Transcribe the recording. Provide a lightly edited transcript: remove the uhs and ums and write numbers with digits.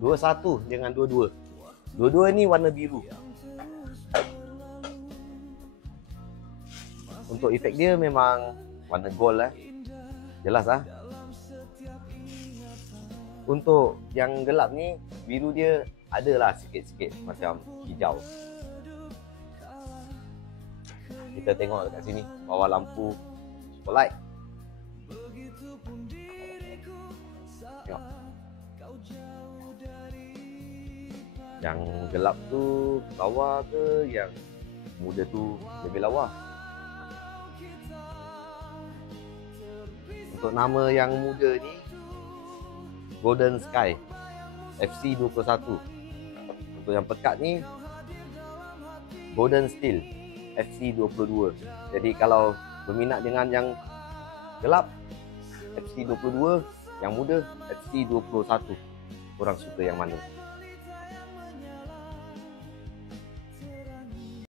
21 dengan 22. Dua-dua ni warna biru. Untuk efek dia memang warna gold lah. Jelas lah. Untuk yang gelap ni, biru dia adalah sikit-sikit macam hijau. Kita tengok dekat sini, bawah lampu spotlight. Tengok. Yang gelap tu lawa ke, yang muda tu lebih lawa? Untuk nama yang muda ni, Golden Sky FC21. Untuk yang pekat ni, Golden Steel FC22. Jadi kalau berminat dengan yang gelap, FC22, yang muda FC21. Korang suka yang mana?